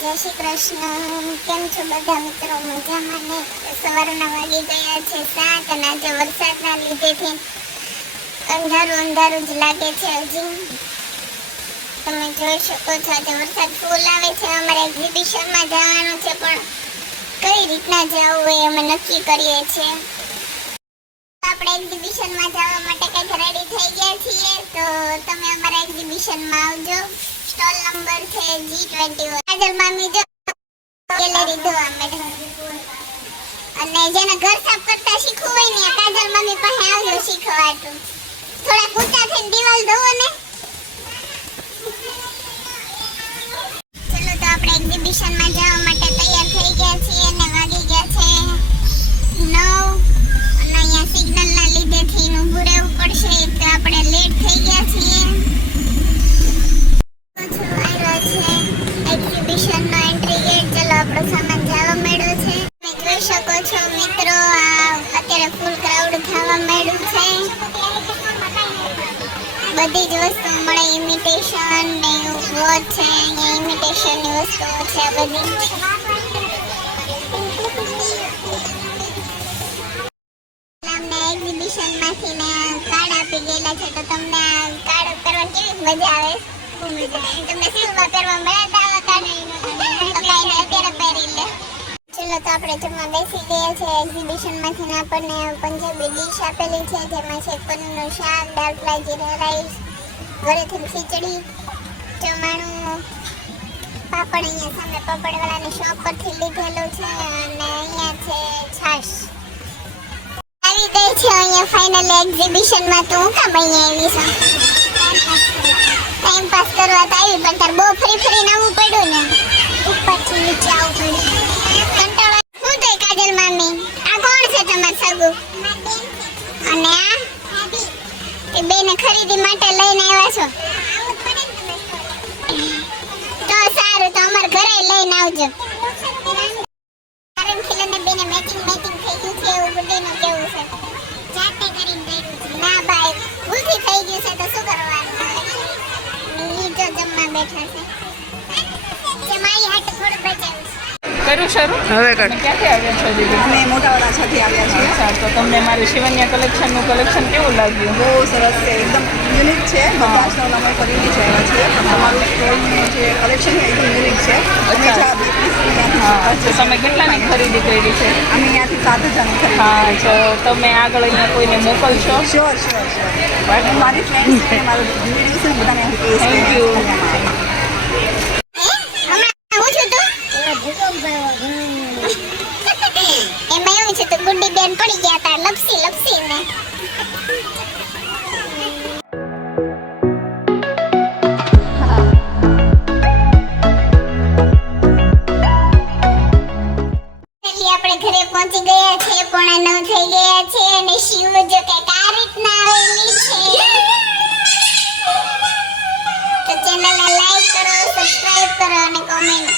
જય શ્રી કૃષ્ણ. કેમ છો બધા મિત્રો? મજામાં ને? સવારના વાગી ગયા છે સાત અને આજે વરસાદના લીધેથી અંધારું અંધારું જ લાગે છે હજી. તમે જોઈ શકો છો આજે વરસાદ ફૂલ આવે છે. અમારે એક્ઝિબિશનમાં જવાનું છે, પણ કઈ રીતના જવું એ અમે નક્કી કરીએ છીએ. આપણે એક્ઝિબિશનમાં જવા માટે કંઈક રેડી થઈ ગયા છીએ, તો તમે અમારા એક્ઝિબિશનમાં આવજો. સ્ટોલ નંબર છે જી ટ્વેન્ટી કાજલ મામી જો ગેલેરી જોવા મળે અને જેને ઘર સાફ કરતા શીખવું હોય ને કાજલ મામી પાસે આવજો શીખવાડું. થોડા ઊંચા થઈને દિવાલ ધોવો ને. એક્ઝિબિશનનો એન્ટ્રી ગેટ ચલો આપણો સામાન જવા મળ્યો છે. તમે જોઈ શકો છો મિત્રો, આ અત્યારે ફૂલ ક્રાઉડ થવા મળ્યું છે. બધી જ વસ્તુ મળે ઇમિટેશન ને વોચ છે. અહીંયા ઇમિટેશનની વસ્તુઓ છે બધી. ગયેલા છે, તો તમને કાર્ડ પહેરવાની કેવી મજા આવે? તમને સિલ્વર પહેરવા મળ્યા ચલો તો આપણે જમવા બેસી ગયા છે. એક્ઝિબિશનમાંથી આપણને પંજાબી ડીશ આપેલી છે, જેમાં છે પનીરનું શાક, દાળ ફ્રાય રાઈસ ઘરેથી ખીચડી ચમાણું પાપડ અહીંયા સામે પાપડવાળાની શોપ પરથી લીધેલું છે અને અહીંયા છે છાશ. આવી ગઈ છે અહીંયા ફાઇનલ એક્ઝિબિશનમાં તો હું કામ અહીંયા ટાઈમ પાસ કરવા તો આવી, પણ તાર બહુ ફરી ફરીને આવવું પડ્યું ને. ઉપરથી નીચે આવું. પડ્યું આ કોણ છે બેને ખરીદી માટે લઈને આવ્યા છો? તો સારું, તો અમાર ઘરે લઈને આવજો. મેચિંગ મેચિંગ ના ભાઈ, ભૂલથી થઈ ગયું છે, તો શું કરવાનું ઈ જો જમવા બેઠા છે મારી હાટે થોડું બચાવ્યું છે શરૂ? હવે કર. તમે ક્યાંથી આવ્યા છો દીદી? અમે મોટાવાળા છથી આવ્યા છીએ. અચ્છા તો તમને મારું શિવન્યા કલેક્શનનું કલેક્શન કેવું લાગ્યું? બહુ સરસ છે એકદમ યુનિક છે. બધા સ્ટોલ અમે ફરીને જ આવ્યા છીએ. તમારું સ્ટોલનું જે કલેક્શન છે એકદમ યુનિક છે. અચ્છા. તમે કેટલાની ખરીદી કરી છે? અમે અહીંયાથી સાત હજારની હા તો તમે આગળ અહીંયા કોઈને મોકલશો? શ્યોર શ્યોર શ્યોર મારી ફ્રેન્ડ છે મારા બધાને હું કહીશ. થઈ ગયા છે, પોણા નવ થઈ ગયા છે અને શિવ જો કે આ રીતના આવેલી છે. તો ચેનલને લાઈક કરો, સબસ્ક્રાઇબ કરો અને કોમેન્ટ